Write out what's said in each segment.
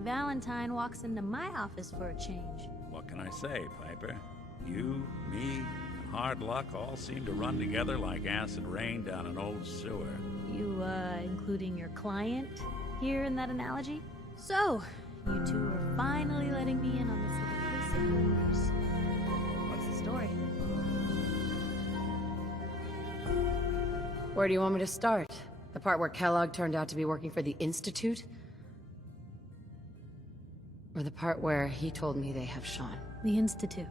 Frankie Valentine walks into my office for a change. What can I say, Piper? You, me, and hard luck all seem to run together like acid rain down an old sewer. You, including your client here in that analogy? So, you two are finally letting me in on this little piece of yours. What's the story? Where do you want me to start? The part where Kellogg turned out to be working for the Institute? Or the part where he told me they have Sean? The Institute.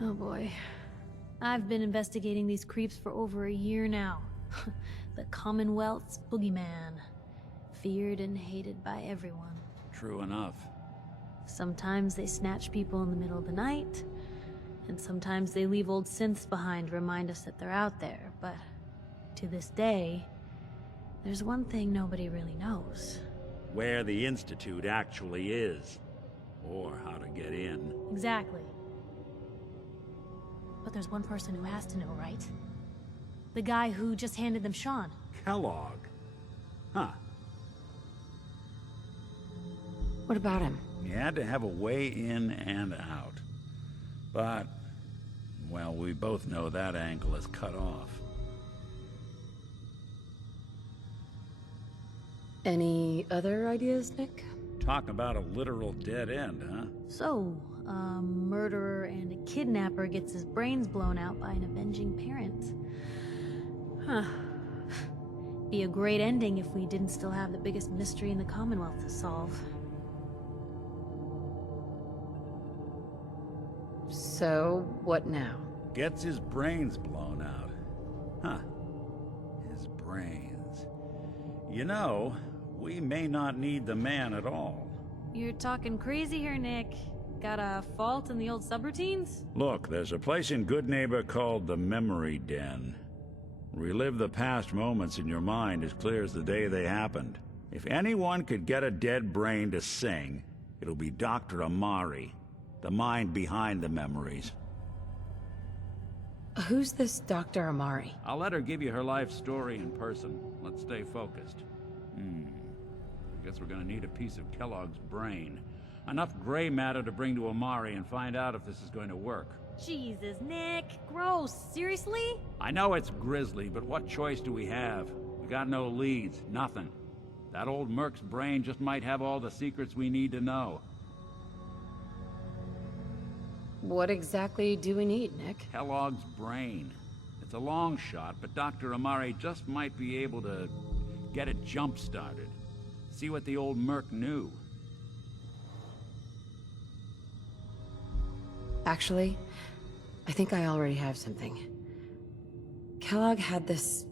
Oh boy. I've been investigating these creeps for over a year now. The Commonwealth's boogeyman. Feared and hated by everyone. True enough. Sometimes they snatch people in the middle of the night, and sometimes they leave old synths behind to remind us that they're out there, but to this day, there's one thing nobody really knows. Where the Institute actually is. Or how to get in. Exactly. But there's one person who has to know, right? The guy who just handed them Sean. Kellogg. Huh. What about him? He had to have a way in and out. But, well, we both know that angle is cut off. Any other ideas, Nick? Talk about a literal dead end, huh? So, a murderer and a kidnapper gets his brains blown out by an avenging parent. Huh. Be a great ending if we didn't still have the biggest mystery in the Commonwealth to solve. So, what now? Gets his brains blown out. Huh. His brains. You know, we may not need the man at all. You're talking crazy here, Nick. Got a fault in the old subroutines? Look, there's a place in Good Neighbor called the Memory Den. Relive the past moments in your mind as clear as the day they happened. If anyone could get a dead brain to sing, it'll be Dr. Amari, the mind behind the memories. Who's this Dr. Amari? I'll let her give you her life story in person. Let's stay focused. I guess we're gonna need a piece of Kellogg's brain. Enough gray matter to bring to Amari and find out if this is going to work. Jesus, Nick. Gross. Seriously? I know it's grisly, but what choice do we have? We got no leads, nothing. That old Merc's brain just might have all the secrets we need to know. What exactly do we need, Nick? Kellogg's brain. It's a long shot, but Dr. Amari just might be able to get it jump-started. See what the old Merc knew. Actually, I think I already have something. Kellogg had this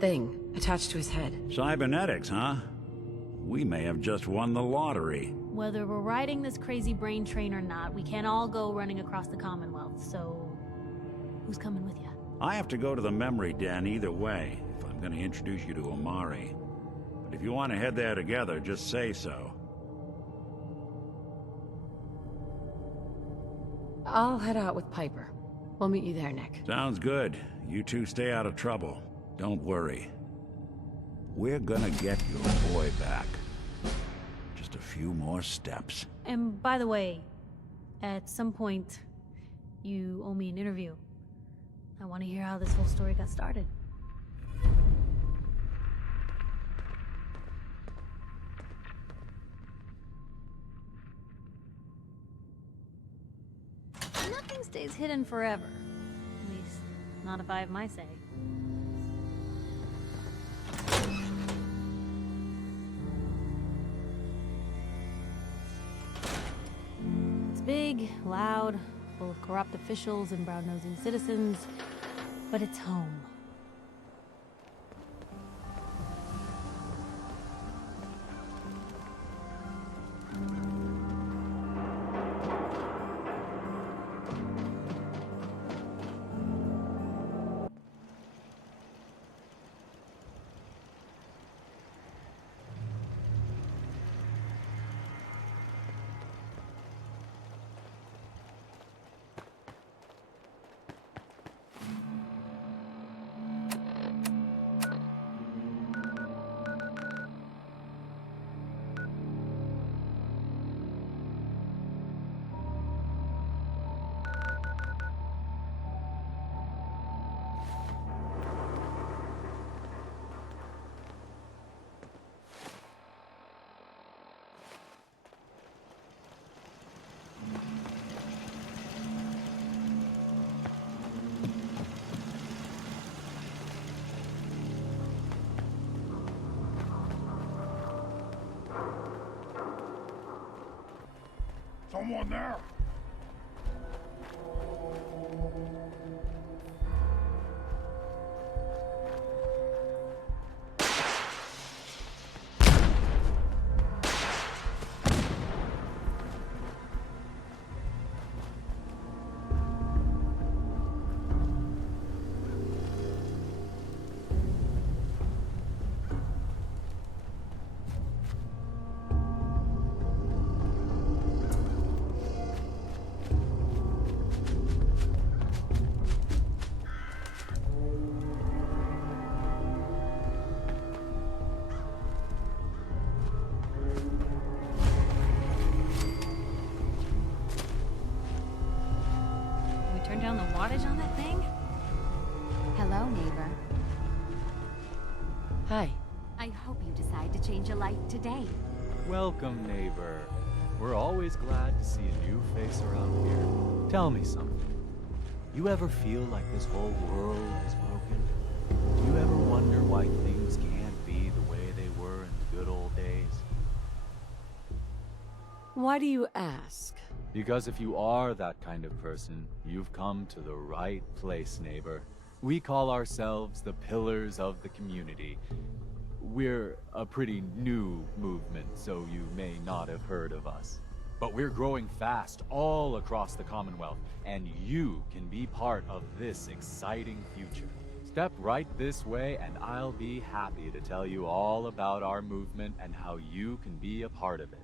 thing attached to his head. Cybernetics, huh? We may have just won the lottery. Whether we're riding this crazy brain train or not, we can't all go running across the Commonwealth, so... who's coming with you? I have to go to the Memory Den either way, if I'm gonna introduce you to Amari. But if you want to head there together, just say so. I'll head out with Piper. We'll meet you there, Nick. Sounds good. You two stay out of trouble. Don't worry. We're gonna get your boy back. Just a few more steps. And by the way, at some point, you owe me an interview. I want to hear how this whole story got started. Nothing stays hidden forever. At least, not if I have my say. It's big, loud, full of corrupt officials and brown-nosing citizens, but it's home. someone there? Turn down the wattage on that thing? Hello, neighbor. Hi. I hope you decide to change a life today. Welcome, neighbor. We're always glad to see a new face around here. Tell me something. You ever feel like this whole world is broken? Do you ever wonder why things can't be the way they were in the good old days? Why do you ask? Because if you are that kind of person, you've come to the right place, neighbor. We call ourselves the Pillars of the Community. We're a pretty new movement, so you may not have heard of us. But we're growing fast all across the Commonwealth, and you can be part of this exciting future. Step right this way, and I'll be happy to tell you all about our movement and how you can be a part of it.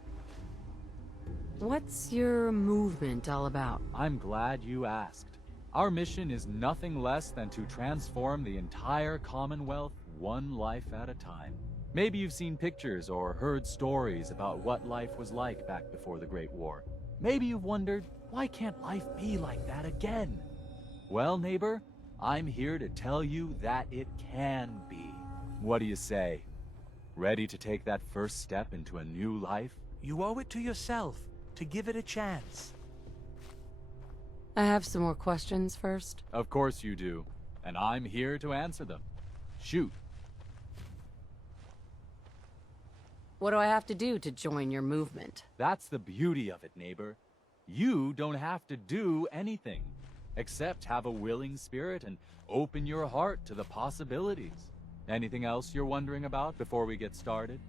What's your movement all about? I'm glad you asked. Our mission is nothing less than to transform the entire Commonwealth one life at a time. Maybe you've seen pictures or heard stories about what life was like back before the Great War. Maybe you've wondered, why can't life be like that again? Well, neighbor, I'm here to tell you that it can be. What do you say? Ready to take that first step into a new life? You owe it to yourself to give it a chance. I have some more questions first. Of course you do, and I'm here to answer them. Shoot. What do I have to do to join your movement? That's the beauty of it, neighbor. You don't have to do anything, except have a willing spirit and open your heart to the possibilities. Anything else you're wondering about before we get started?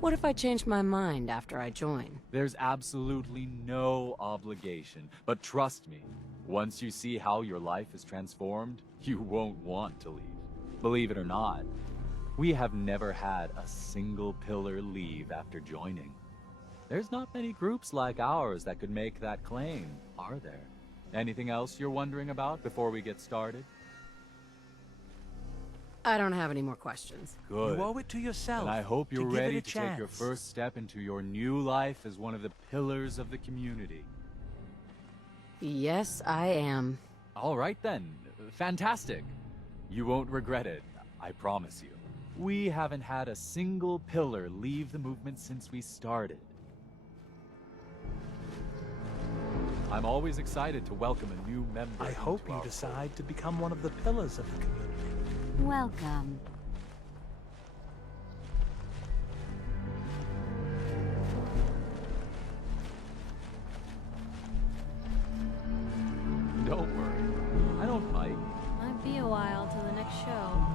What if I change my mind after I join? There's absolutely no obligation, but trust me, once you see how your life is transformed, you won't want to leave. Believe it or not, we have never had a single pillar leave after joining. There's not many groups like ours that could make that claim, are there? Anything else you're wondering about before we get started? I don't have any more questions. Good. You owe it to yourself. And I hope you're to give ready it a to take your chance. first step into your new life as one of the pillars of the community. Yes, I am. All right then. Fantastic. You won't regret it, I promise you. We haven't had a single pillar leave the movement since we started. I'm always excited to welcome a new member. I hope into you our decide to become one of the pillars of the community. Welcome. fold. Don't worry. I don't fight. Might be a while till the next show.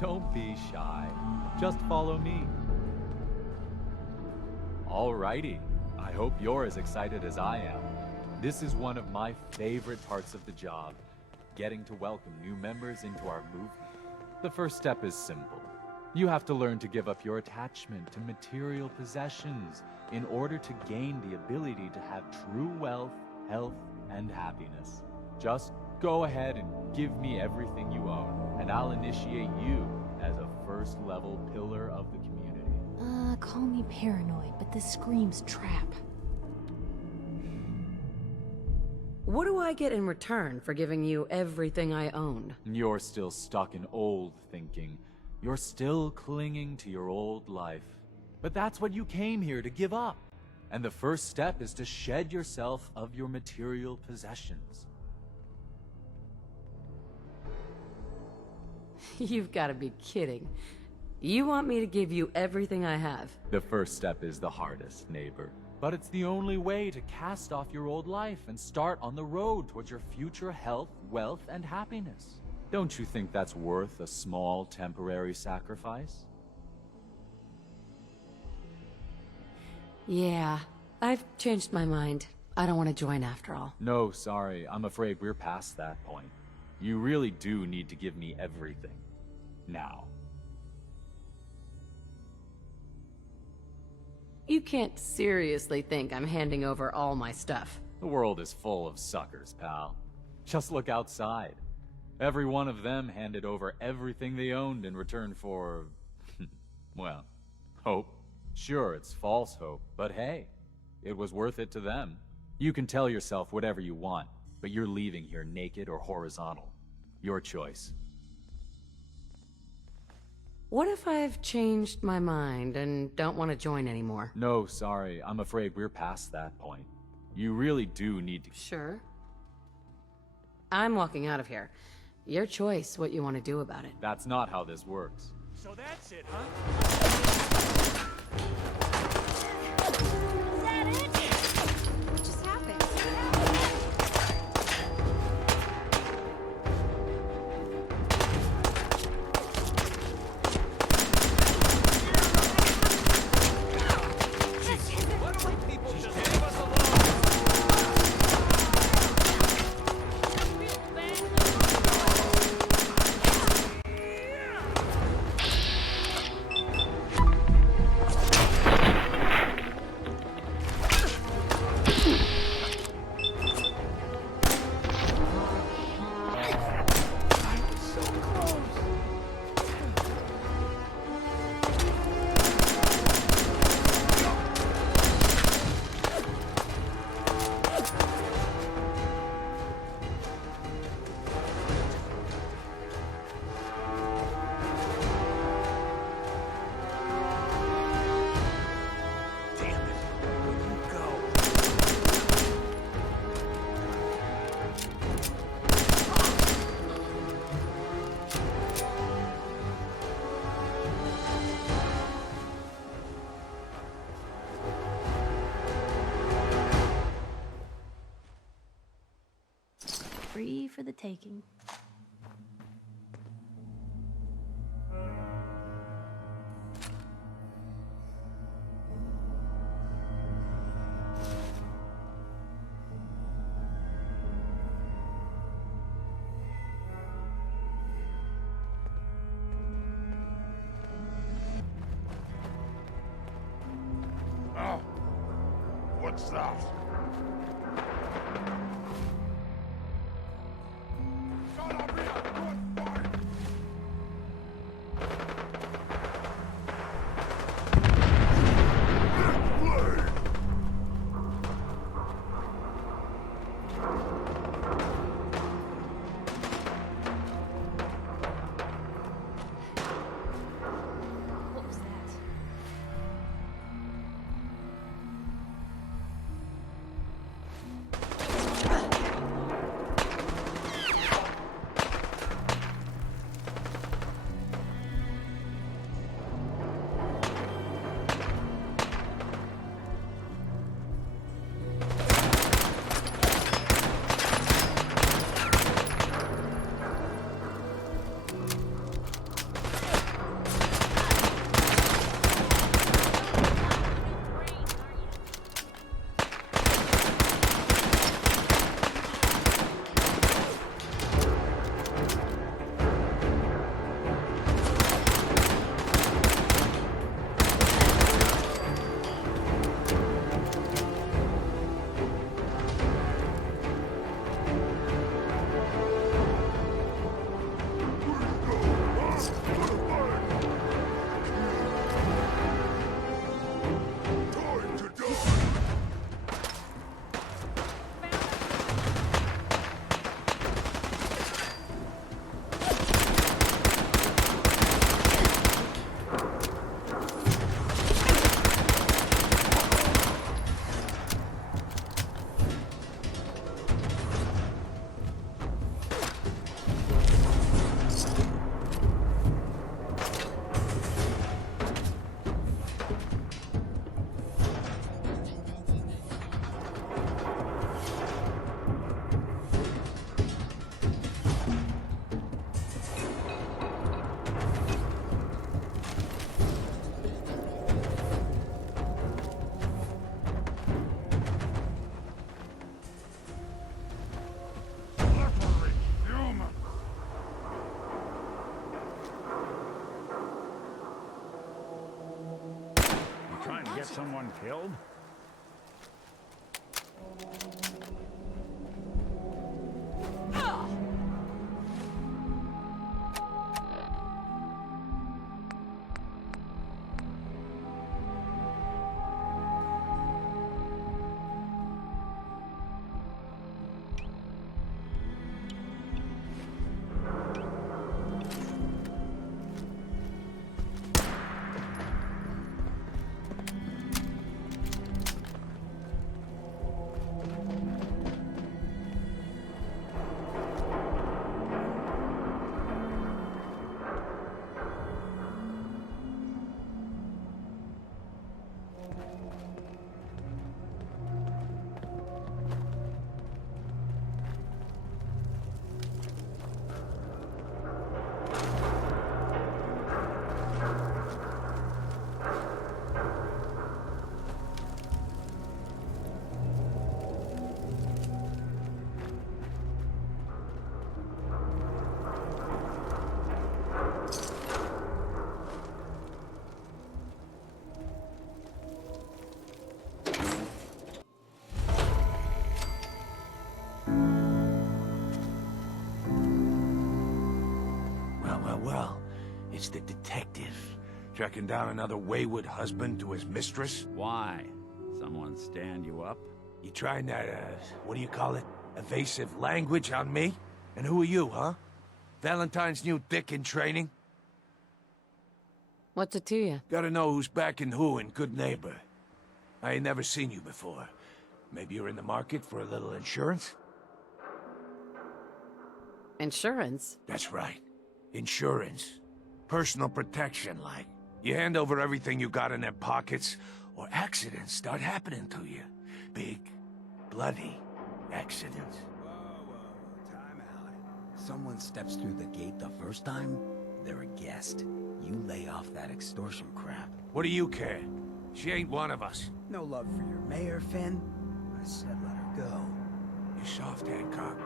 Don't be shy. Just follow me. Alrighty. I hope you're as excited as I am. This is one of my favorite parts of the job, getting to welcome new members into our movement. The first step is simple. You have to learn to give up your attachment to material possessions in order to gain the ability to have true wealth, health, and happiness. Just go ahead and give me everything you own, and I'll initiate you as a first-level pillar of the community. Call me paranoid, but this screams trap. What do I get in return for giving you everything I own? You're still stuck in old thinking. You're still clinging to your old life. But that's what you came here to give up. And the first step is to shed yourself of your material possessions. You've got to be kidding. You want me to give you everything I have? The first step is the hardest, neighbor. But it's the only way to cast off your old life and start on the road towards your future health, wealth, and happiness. Don't you think that's worth a small, temporary sacrifice? Yeah, I've changed my mind. I don't want to join after all. No, sorry. I'm afraid we're past that point. You really do need to give me everything. Now. You can't seriously think I'm handing over all my stuff. The world is full of suckers, pal. Just look outside. Every one of them handed over everything they owned in return for... well, hope. Sure, it's false hope, but hey, it was worth it to them. You can tell yourself whatever you want, but you're leaving here naked or horizontal. Your choice. What if I've changed my mind and don't want to join anymore? No, sorry. I'm afraid we're past that point. You really do need to... Sure. I'm walking out of here. Your choice what you want to do about it. That's not how this works. So that's it, huh? What just happened? Why don't people just leave us alone? Damn it. Where'd you go? Free for the taking. Oh, what's that? What was that? get someone killed? Well, it's the detective. Tracking down another wayward husband to his mistress? Why? Someone stand you up? You trying that, what do you call it? Evasive language on me? And who are you, huh? Valentine's new dick in training? What's it to you? Gotta know who's backing who in Good Neighbor. I ain't never seen you before. Maybe you're in the market for a little insurance? Insurance? That's right. Insurance. Personal protection, like. You hand over everything you got in their pockets, or accidents start happening to you. Big, bloody accidents. Whoa, time out. Someone steps through the gate the first time, they're a guest. You lay off that extortion crap. What do you care? She ain't one of us. No love for your mayor, Finn? I said let her go. You soft, Hancock.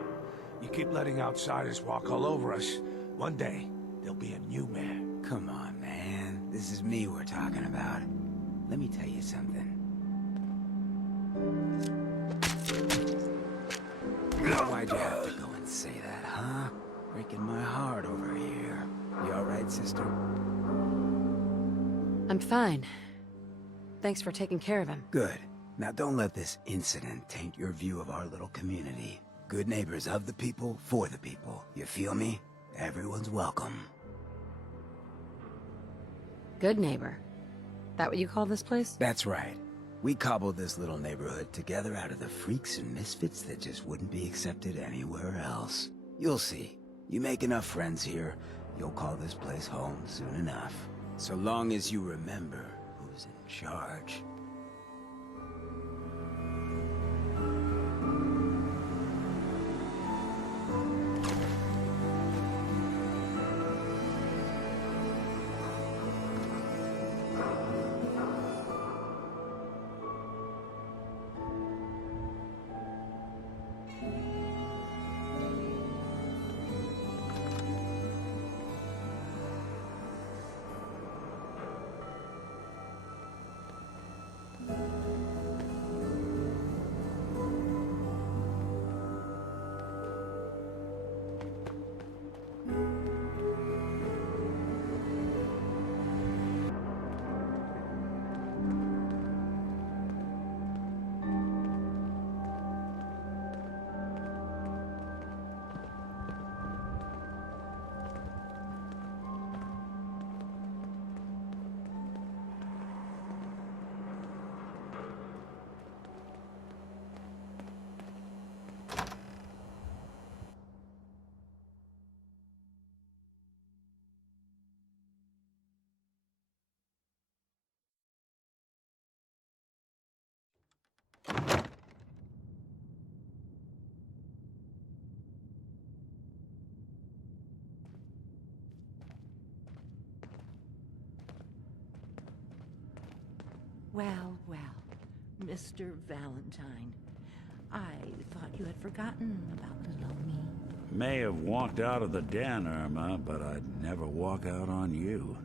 You keep letting outsiders walk all over us. One day, there'll be a new mayor. Come on, man. This is me we're talking about. Let me tell you something. Why'd you have to go and say that, huh? Breaking my heart over here. You alright, sister? I'm fine. Thanks for taking care of him. Good. Now don't let this incident taint your view of our little community. Good neighbors of the people, for the people. You feel me? Everyone's welcome. Good neighbor. That what you call this place? That's right. We cobbled this little neighborhood together out of the freaks and misfits that just wouldn't be accepted anywhere else. You'll see. You make enough friends here, you'll call this place home soon enough. So long as you remember who's in charge. Well, well, Mr. Valentine. I thought you had forgotten about little me. May have walked out of the den, Irma, but I'd never walk out on you.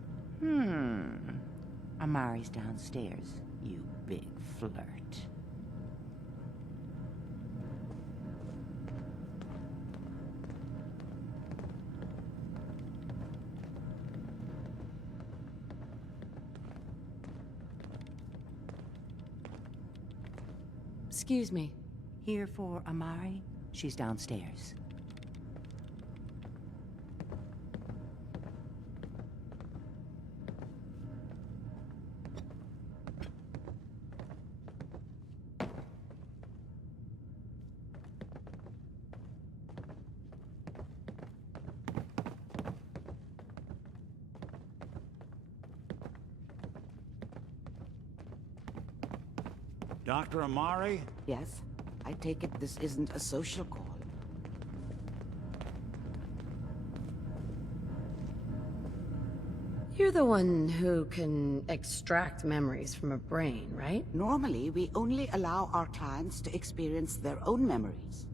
A Amari's downstairs, you big flirt. Excuse me. Here for Amari? She's downstairs. Dr. Amari? Yes? I take it this isn't a social call. You're the one who can extract memories from a brain, right? Normally, we only allow our clients to experience their own memories.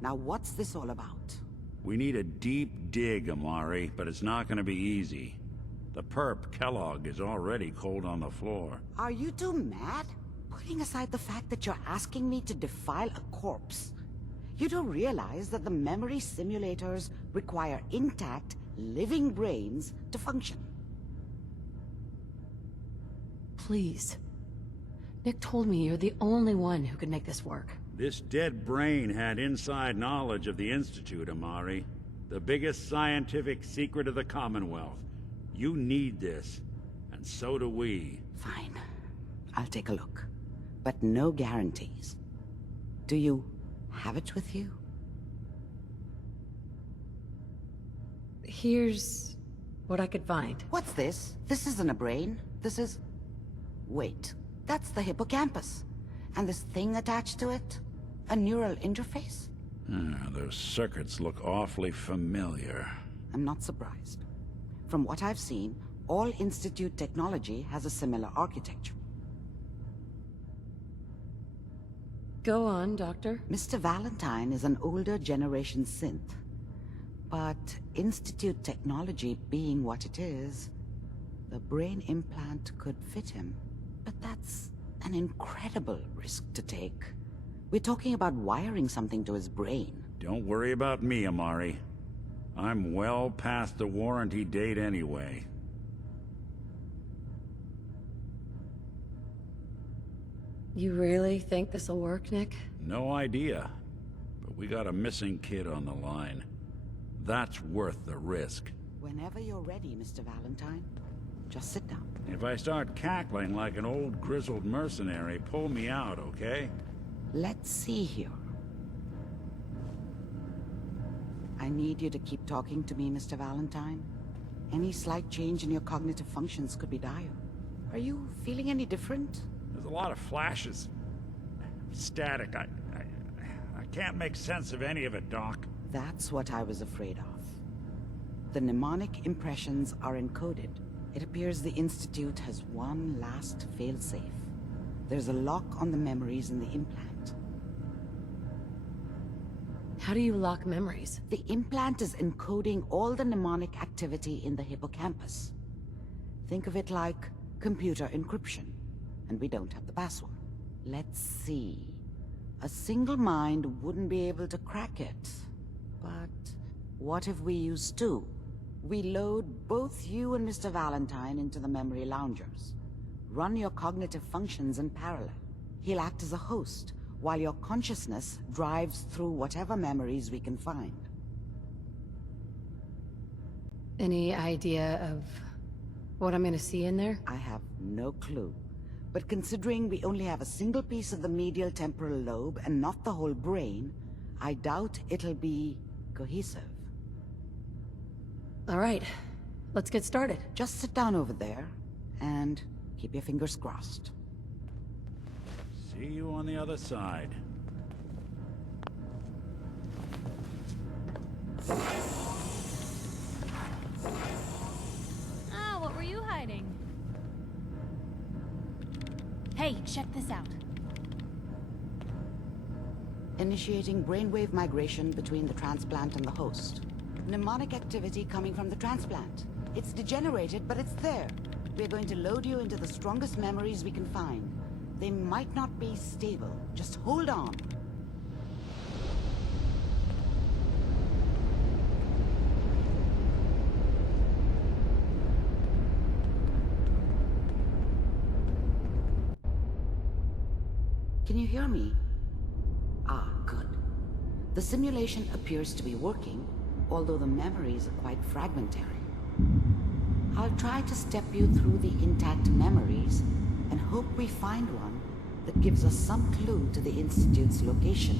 Now, what's this all about? We need a deep dig, Amari, but it's not gonna be easy. The perp, Kellogg, is already cold on the floor. Are you two mad? Putting aside the fact that you're asking me to defile a corpse, you do realize that the memory simulators require intact, living brains to function. Please. Nick told me you're the only one who could make this work. This dead brain had inside knowledge of the Institute, Amari. The biggest scientific secret of the Commonwealth. You need this, and so do we. Fine. I'll take a look. But no guarantees. Do you have it with you? Here's what I could find. What's this? This isn't a brain. This is... Wait. That's the hippocampus. And this thing attached to it? A neural interface? Those circuits look awfully familiar. I'm not surprised. From what I've seen, all Institute technology has a similar architecture. Go on, Doctor. Mr. Valentine is an older generation synth. But Institute technology being what it is, the brain implant could fit him. But that's an incredible risk to take. We're talking about wiring something to his brain. Don't worry about me, Amari. I'm well past the warranty date anyway. You really think this'll work, Nick? No idea. But we got a missing kid on the line. That's worth the risk. Whenever you're ready, Mr. Valentine. Just sit down. If I start cackling like an old grizzled mercenary, pull me out, okay? Let's see here. I need you to keep talking to me, Mr. Valentine. Any slight change in your cognitive functions could be dire. Are you feeling any different? There's a lot of flashes. Static. I can't make sense of any of it, Doc. That's what I was afraid of. The mnemonic impressions are encoded. It appears the Institute has one last failsafe. There's a lock on the memories in the implant. How do you lock memories? The implant is encoding all the mnemonic activity in the hippocampus. Think of it like computer encryption, and we don't have the password. Let's see. A single mind wouldn't be able to crack it. But what if we use two? We load both you and Mr. Valentine into the memory loungers. Run your cognitive functions in parallel. He'll act as a host, while your consciousness drives through whatever memories we can find. Any idea of what I'm gonna see in there? I have no clue. But considering we only have a single piece of the medial temporal lobe and not the whole brain, I doubt it'll be cohesive. All right, let's get started. Just sit down over there and keep your fingers crossed. See you on the other side. Ah, what were you hiding? Hey, check this out. Initiating brainwave migration between the transplant and the host. Mnemonic activity coming from the transplant. It's degenerated, but it's there. We're going to load you into the strongest memories we can find. They might not be stable. Just hold on. Can you hear me? Ah, good. The simulation appears to be working, although the memories are quite fragmentary. I'll try to step you through the intact memories and hope we find one that gives us some clue to the Institute's location.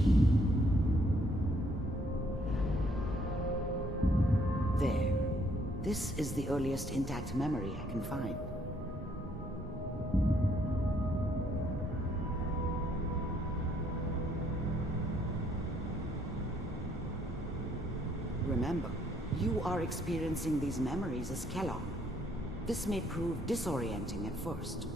There. This is the earliest intact memory I can find. Remember, you are experiencing these memories as Kellogg. This may prove disorienting at first.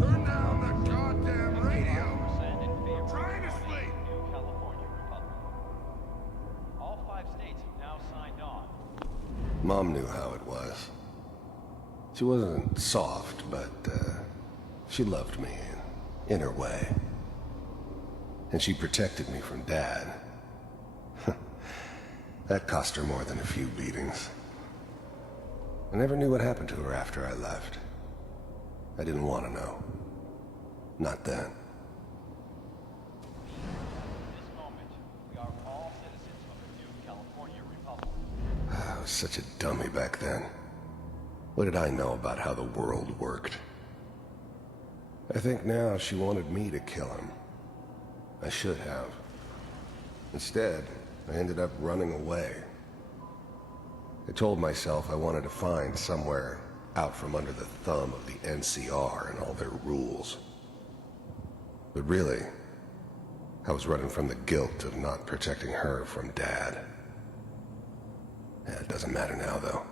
Turn down the goddamn radio! I'm trying to sleep! All 5 states have now signed on. Mom knew how it was. She wasn't soft, but she loved me in her way. And she protected me from Dad. That cost her more than a few beatings. I never knew what happened to her after I left. I didn't want to know. Not then. This moment, we are all citizens of the new California Republic. I was such a dummy back then. What did I know about how the world worked? I think now she wanted me to kill him. I should have. Instead, I ended up running away. I told myself I wanted to find somewhere out from under the thumb of the NCR and all their rules. But really, I was running from the guilt of not protecting her from Dad. Yeah, it doesn't matter now, though.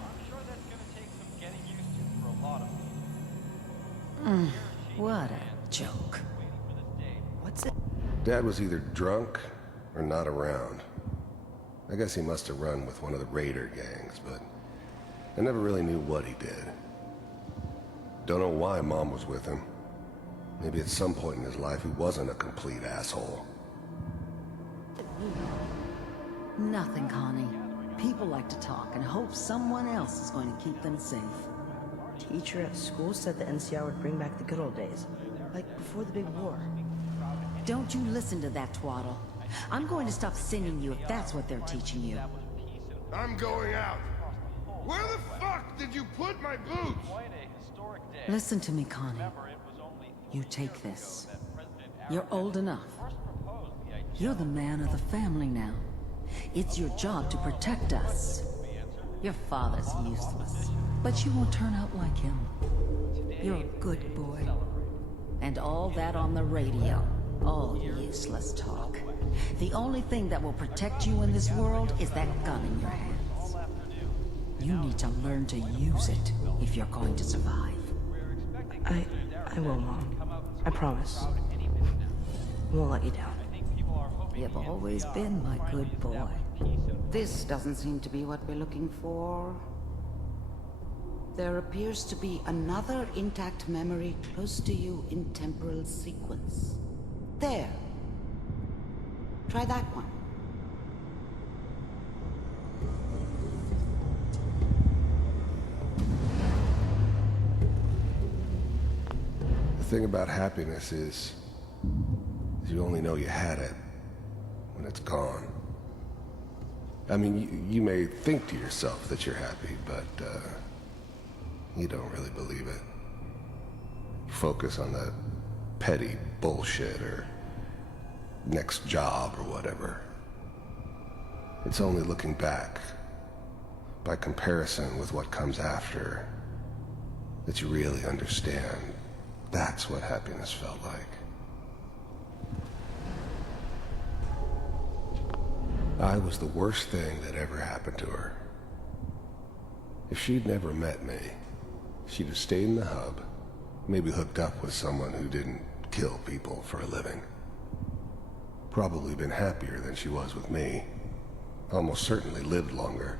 I'm sure that's gonna take some getting used to for a lot of people. What a joke. What's it? Dad was either drunk or not around. I guess he must have run with one of the raider gangs, but I never really knew what he did. Don't know why Mom was with him. Maybe at some point in his life he wasn't a complete asshole. Nothing, Connie. People like to talk and hope someone else is going to keep them safe. Teacher at school said the NCR would bring back the good old days, like before the big war. Don't you listen to that twaddle. I'm going to stop singing you if that's what they're teaching you. I'm going out. Where the fuck did you put my boots? Listen to me, Connie. You take this. You're old enough. You're the man of the family now. It's your job to protect us. Your father's useless, but you won't turn out like him. You're a good boy. And all that on the radio, all useless talk. The only thing that will protect you in this world is that gun in your hands. You need to learn to use it if you're going to survive. I will, Mom. I promise. I won't let you down. You've always been my good boy. This doesn't seem to be what we're looking for. There appears to be another intact memory close to you in temporal sequence. There. Try that one. The thing about happiness is you only know you had it when it's gone. I mean, you may think to yourself that you're happy, but, you don't really believe it. Focus on that petty bullshit or next job or whatever. It's only looking back, by comparison with what comes after, that you really understand that's what happiness felt like. I was the worst thing that ever happened to her. If she'd never met me, she'd have stayed in the hub, maybe hooked up with someone who didn't kill people for a living. Probably been happier than she was with me. Almost certainly lived longer.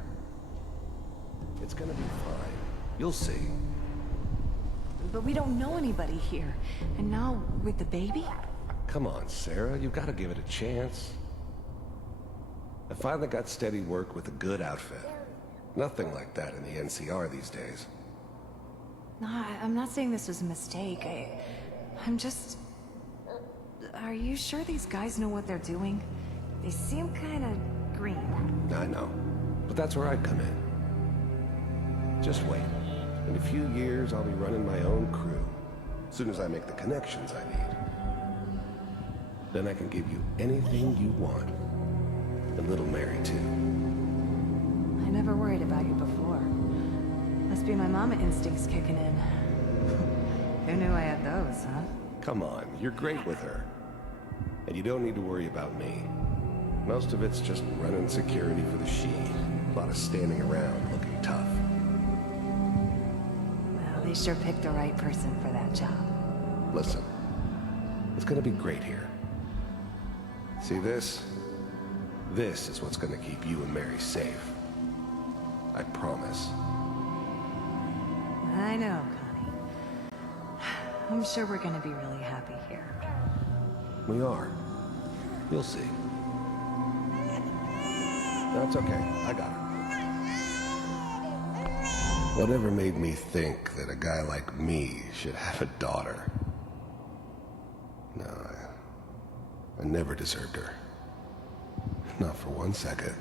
It's gonna be fine. You'll see. But we don't know anybody here. And now, with the baby? Come on, Sarah, you've got to give it a chance. I finally got steady work with a good outfit. Nothing like that in the NCR these days. No, I'm not saying this was a mistake. I'm just... Are you sure these guys know what they're doing? They seem kinda green. I know, but that's where I come in. Just wait. In a few years, I'll be running my own crew. As soon as I make the connections I need. Then I can give you anything you want. And little Mary, too. I never worried about you before. Must be my mama instincts kicking in. Who knew I had those, huh? Come on, you're great with her. And you don't need to worry about me. Most of it's just running security for the She. A lot of standing around looking tough. Well, they sure picked the right person for that job. Listen, it's gonna be great here. See this? This is what's gonna keep you and Mary safe. I promise. I know, Connie. I'm sure we're gonna be really happy here. We are. You'll see. No, it's okay. I got her. Whatever made me think that a guy like me should have a daughter? No, I never deserved her. Not for 1 second.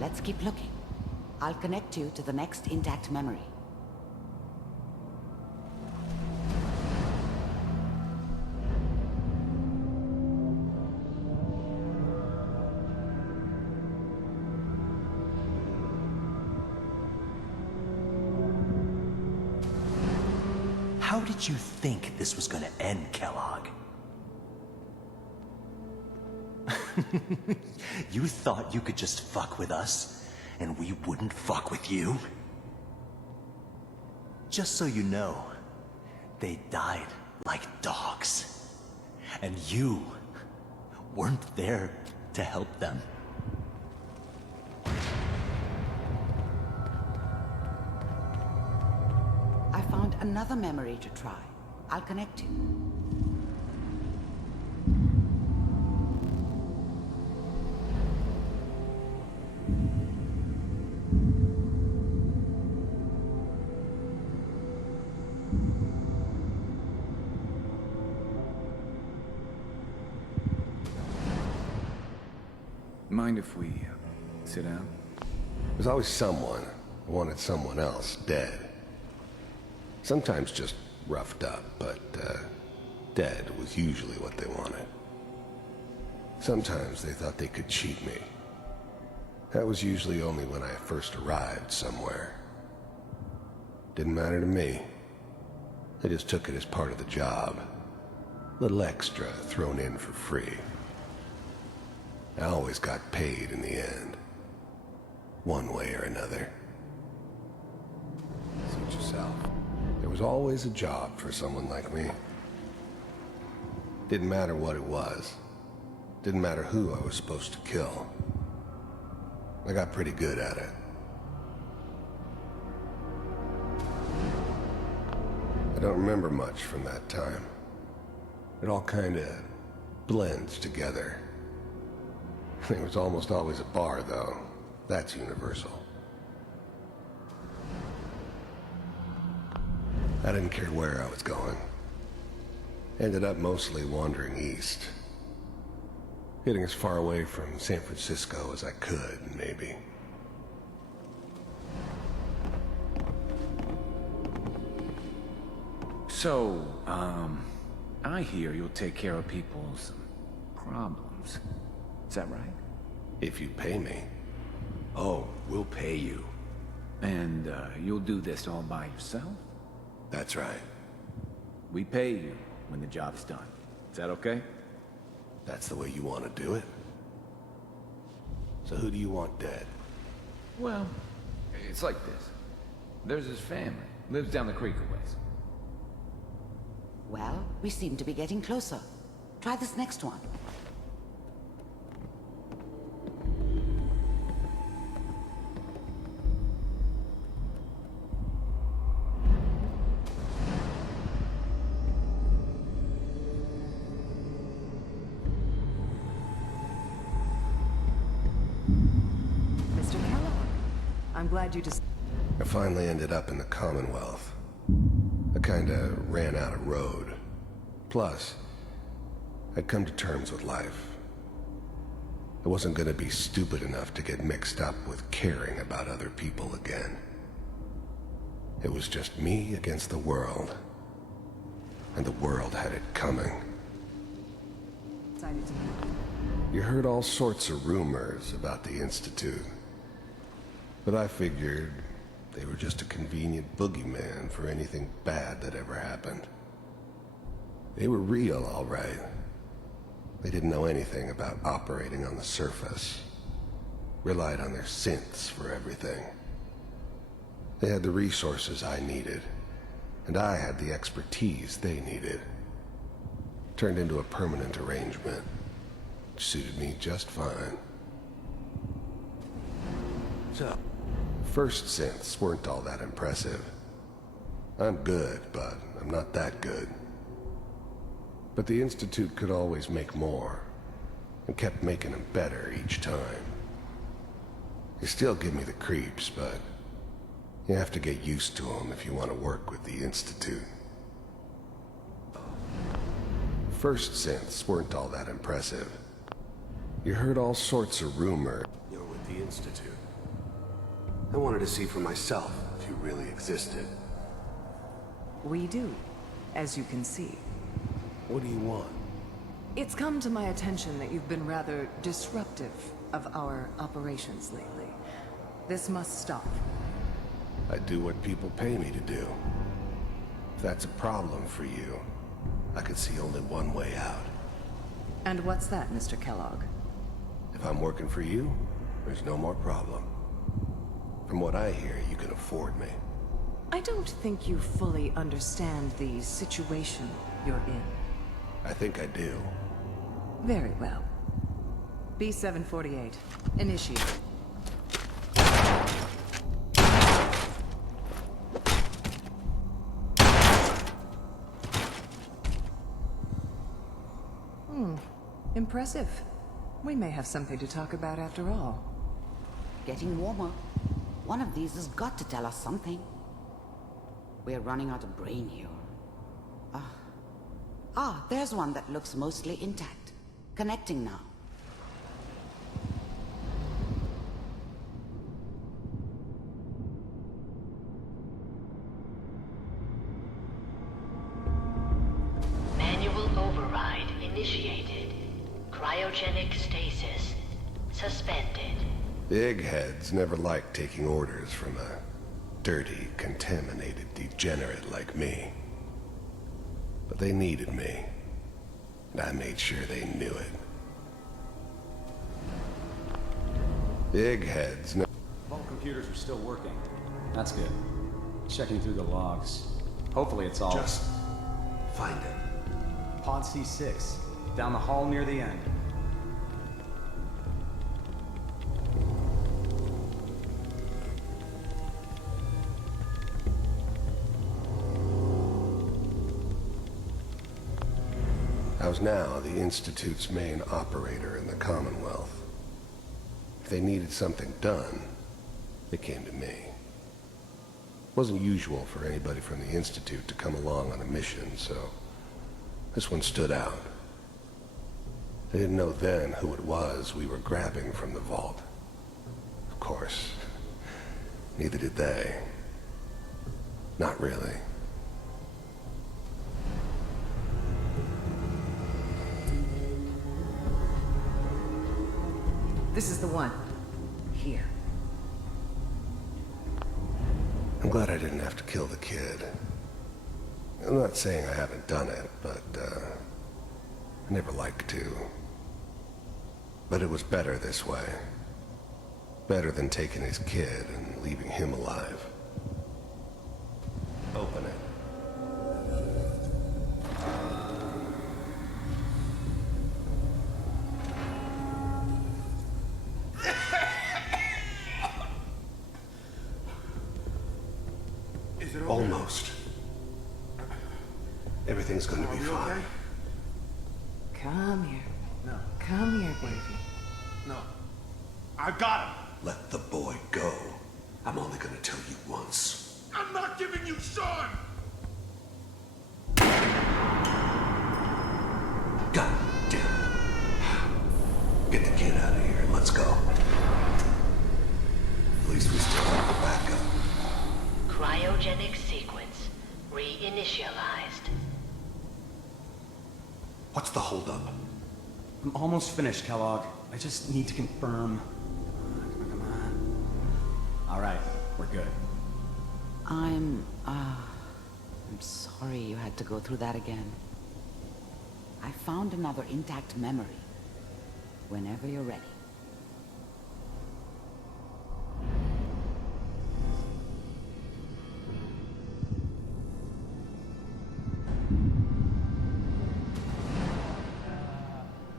Let's keep looking. I'll connect you to the next intact memory. How did you think this was gonna end, Kellogg? You thought you could just fuck with us, and we wouldn't fuck with you? Just so you know, they died like dogs. And you weren't there to help them. I found another memory to try. I'll connect you. Mind if we sit down? There's always someone who wanted someone else dead. Sometimes just roughed up, but dead was usually what they wanted. Sometimes they thought they could cheat me. That was usually only when I first arrived somewhere. Didn't matter to me. I just took it as part of the job. Little extra thrown in for free. I always got paid in the end. One way or another. Suit yourself. There was always a job for someone like me. Didn't matter what it was. Didn't matter who I was supposed to kill. I got pretty good at it. I don't remember much from that time. It all kinda blends together. There was almost always a bar, though. That's universal. I didn't care where I was going. Ended up mostly wandering east. Getting as far away from San Francisco as I could, maybe. So, I hear you'll take care of people's problems. Is that right? If you pay me. Oh, we'll pay you. And, you'll do this all by yourself? That's right. We pay you when the job's done. Is that okay? That's the way you want to do it? So who do you want dead? Well, it's like this. There's his family. Lives down the creek a ways. Well, we seem to be getting closer. Try this next one. Mr. Kellogg, I'm glad you just... I finally ended up in the Commonwealth. I kinda ran out of road. Plus, I'd come to terms with life. I wasn't gonna be stupid enough to get mixed up with caring about other people again. It was just me against the world. And the world had it coming. Excited to meet You heard all sorts of rumors about the Institute. But I figured they were just a convenient boogeyman for anything bad that ever happened. They were real, all right. They didn't know anything about operating on the surface. Relied on their synths for everything. They had the resources I needed, and I had the expertise they needed. Turned into a permanent arrangement, which suited me just fine. So, first synths weren't all that impressive. I'm good, but I'm not that good. But the Institute could always make more, and kept making them better each time. They still give me the creeps, but you have to get used to them if you want to work with the Institute. First synths weren't all that impressive. You heard all sorts of rumors. You're with the Institute. I wanted to see for myself if you really existed. We do, as you can see. What do you want? It's come to my attention that you've been rather disruptive of our operations lately. This must stop. I do what people pay me to do. If that's a problem for you, I could see only one way out. And what's that, Mr. Kellogg? If I'm working for you, there's no more problem. From what I hear, you can afford me. I don't think you fully understand the situation you're in. I think I do. Very well. B-748, initiate. Impressive. We may have something to talk about after all. Getting warmer. One of these has got to tell us something. We're running out of brain here. There's one that looks mostly intact. Connecting now. Manual override initiated. Cryogenic stasis suspended. The eggheads never liked taking orders from a dirty, contaminated degenerate like me. But they needed me, and I made sure they knew it. The eggheads All computers are still working. That's good. Checking through the logs. Hopefully it's all... Just find it. Pod C6, down the hall near the end. I was now the Institute's main operator in the Commonwealth. If they needed something done, they came to me. It wasn't usual for anybody from the Institute to come along on a mission, so this one stood out. I didn't know then who it was we were grabbing from the vault. Of course, neither did they. Not really. This is the one. Here. I'm glad I didn't have to kill the kid. I'm not saying I haven't done it, but, I never liked to. But it was better this way. Better than taking his kid and leaving him alive. Open it. Almost. Everything's gonna be fine. Come here. No. Come here, baby. No. I got him! Let the boy go. I'm only gonna tell you once. I'm not giving you Sean! God damn it. Get the kid out of here and let's go. At least we still have the backup. Cryogenic sequence reinitialized. What's the holdup? I'm almost finished, Kellogg. I just need to confirm. Come on. All right, we're good. I'm sorry you had to go through that again. I found another intact memory. Whenever you're ready.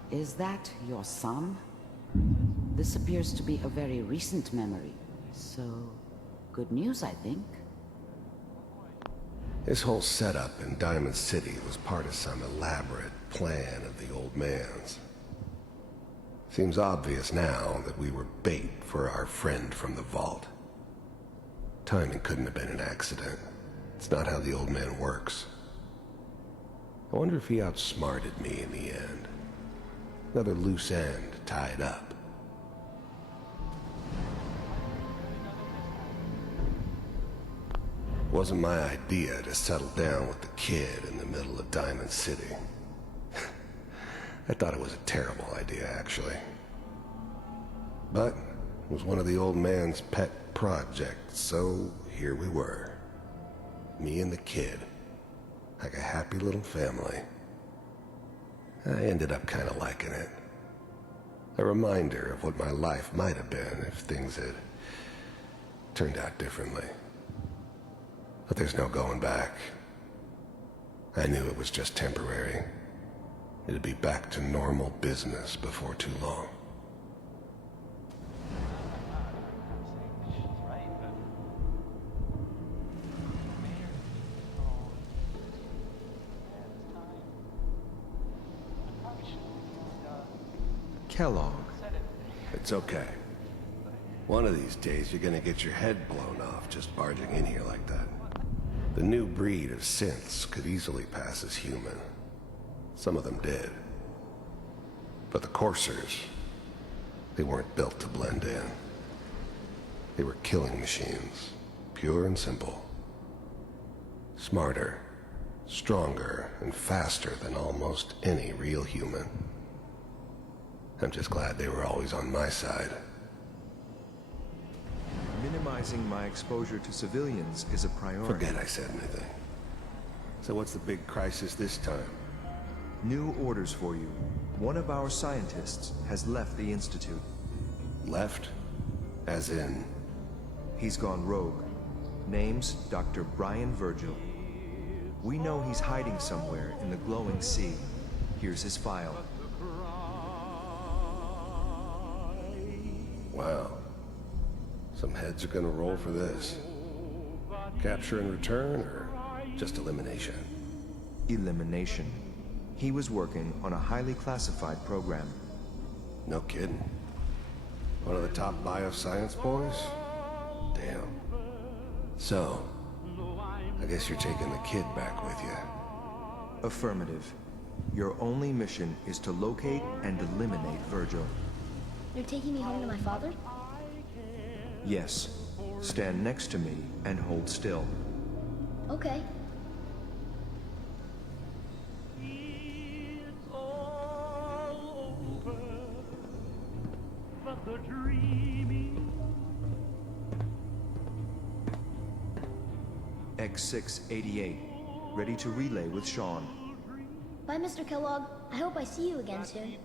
Is that your son? This appears to be a very recent memory. So, good news, I think. This whole setup in Diamond City was part of some elaborate plan of the old man's. Seems obvious now that we were bait for our friend from the vault. Timing couldn't have been an accident. It's not how the old man works. I wonder if he outsmarted me in the end. Another loose end tied up. Wasn't my idea to settle down with the kid in the middle of Diamond City. I thought it was a terrible idea, actually. But it was one of the old man's pet projects, so here we were. Me and the kid. Like a happy little family. I ended up kind of liking it. A reminder of what my life might have been if things had turned out differently. But there's no going back. I knew it was just temporary. It'd be back to normal business before too long. Kellogg. It's okay. One of these days you're gonna get your head blown off just barging in here like that. The new breed of synths could easily pass as human. Some of them did. But the coursers, they weren't built to blend in. They were killing machines, pure and simple. Smarter, stronger, and faster than almost any real human. I'm just glad they were always on my side. Minimizing my exposure to civilians is a priority. Forget I said anything. So what's the big crisis this time? New orders for you. One of our scientists has left the Institute. Left? As in? He's gone rogue. Name's Dr. Brian Virgil. We know he's hiding somewhere in the glowing sea. Here's his file. Wow. Some heads are gonna roll for this. Capture and return, or just elimination? Elimination. He was working on a highly classified program. No kidding. One of the top bioscience boys? Damn. So, I guess you're taking the kid back with you. Affirmative. Your only mission is to locate and eliminate Virgil. You're taking me home to my father? Yes. Stand next to me and hold still. Okay. X688. Ready to relay with Sean. Bye, Mr. Kellogg. I hope I see you again soon.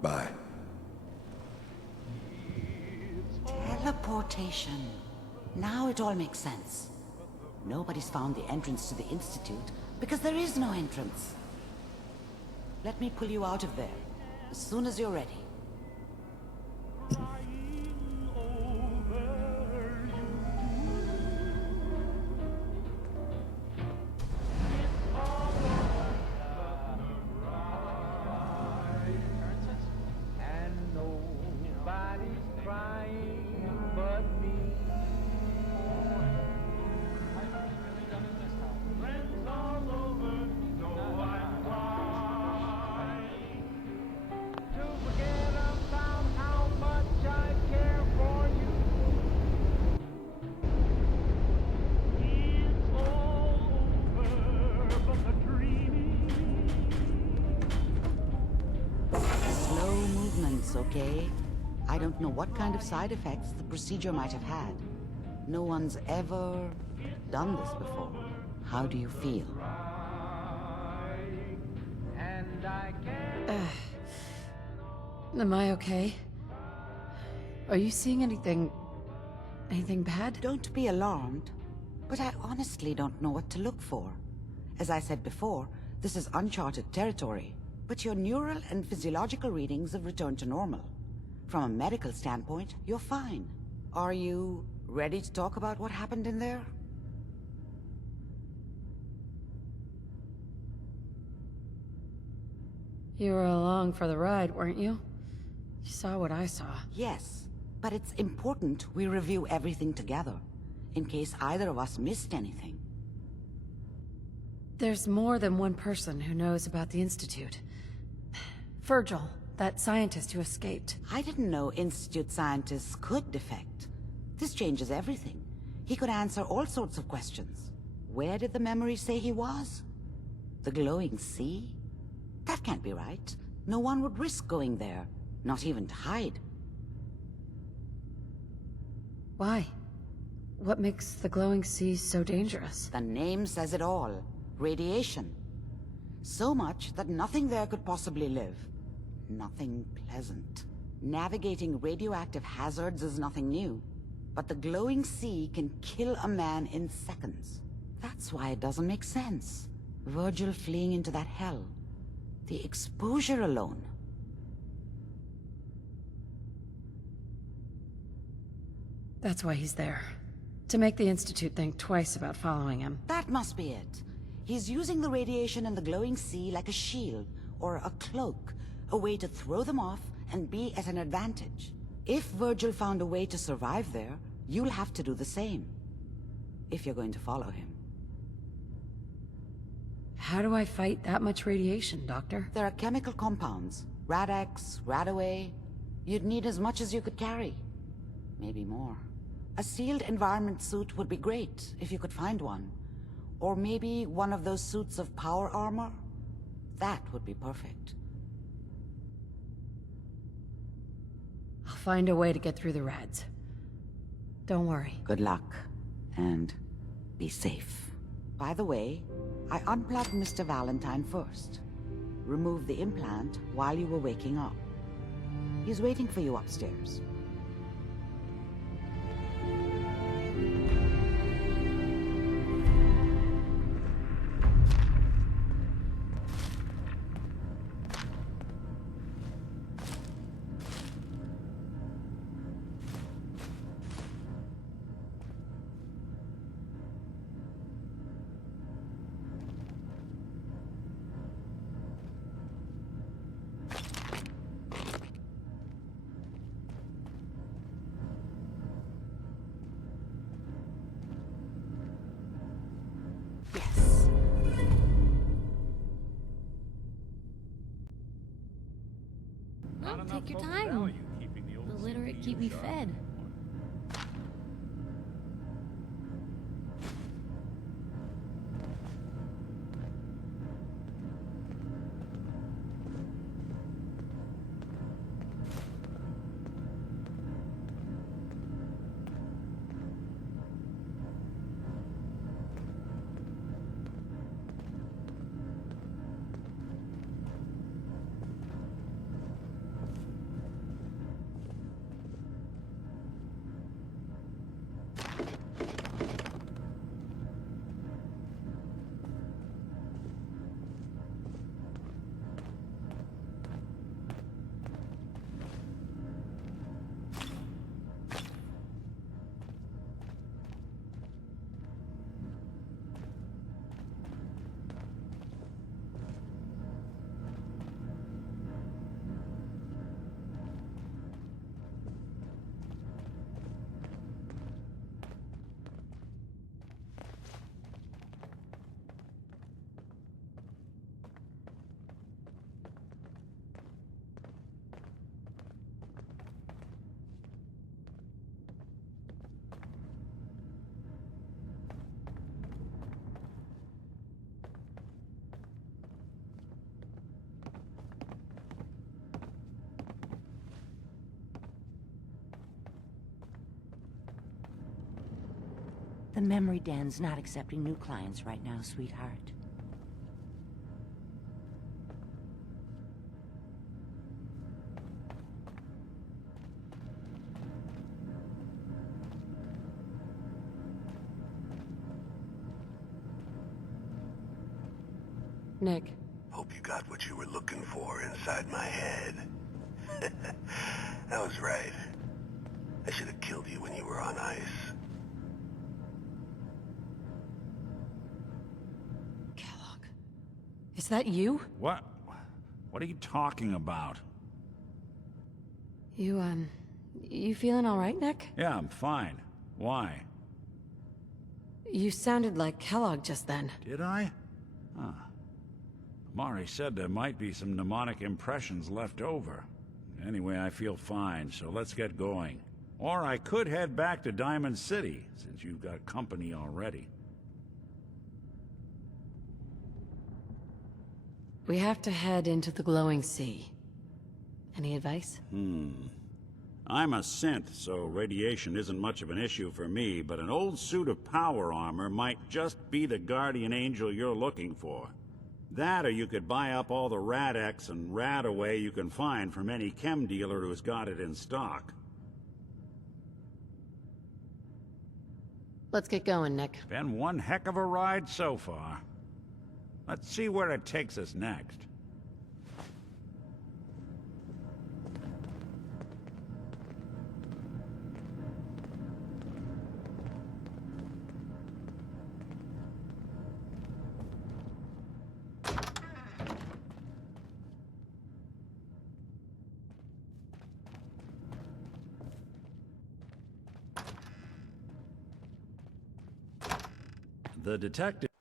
Bye. Teleportation. Now it all makes sense. Nobody's found the entrance to the Institute because there is no entrance. Let me pull you out of there as soon as you're ready. Slow movements, okay? I don't know what kind of side effects the procedure might have had. No one's ever done this before. How do you feel? Am I okay? Are you seeing anything bad? Don't be alarmed, but I honestly don't know what to look for. As I said before, this is uncharted territory, but your neural and physiological readings have returned to normal. From a medical standpoint, you're fine. Are you ready to talk about what happened in there? You were along for the ride, weren't you? You saw what I saw. Yes, but it's important we review everything together, in case either of us missed anything. There's more than one person who knows about the Institute. Virgil, that scientist who escaped. I didn't know Institute scientists could defect. This changes everything. He could answer all sorts of questions. Where did the memory say he was? The glowing sea? That can't be right. No one would risk going there, not even to hide. Why? What makes the glowing sea so dangerous? The name says it all. Radiation. So much that nothing there could possibly live. Nothing pleasant. Navigating radioactive hazards is nothing new. But the glowing sea can kill a man in seconds. That's why it doesn't make sense. Virgil fleeing into that hell. The exposure alone. That's why he's there. To make the Institute think twice about following him. That must be it. He's using the radiation in the glowing sea like a shield, or a cloak, a way to throw them off and be at an advantage. If Virgil found a way to survive there, you'll have to do the same. If you're going to follow him. How do I fight that much radiation, Doctor? There are chemical compounds. Rad-X, Radaway. You'd need as much as you could carry. Maybe more. A sealed environment suit would be great, if you could find one. Or maybe one of those suits of power armor? That would be perfect. I'll find a way to get through the rads. Don't worry. Good luck. And be safe. By the way, I unplugged Mr. Valentine first. Removed the implant while you were waking up. He's waiting for you upstairs. Not enough take your folks time. value keeping the old The literate CPU keep me sharp. fed. The memory den's not accepting new clients right now, sweetheart. Nick. Hope you got what you were looking for inside my head. I was right. I should have killed you when you were on ice. Is that you? What? What are you talking about? You feeling all right, Nick? Yeah, I'm fine. Why? You sounded like Kellogg just then. Did I? Huh. Mari said there might be some mnemonic impressions left over. Anyway, I feel fine, so let's get going. Or I could head back to Diamond City, since you've got company already. We have to head into the glowing sea. Any advice? I'm a synth, so radiation isn't much of an issue for me, but an old suit of power armor might just be the guardian angel you're looking for. That, or you could buy up all the Rad-X and Rad-Away you can find from any chem dealer who's got it in stock. Let's get going, Nick. Been one heck of a ride so far. Let's see where it takes us next. The detective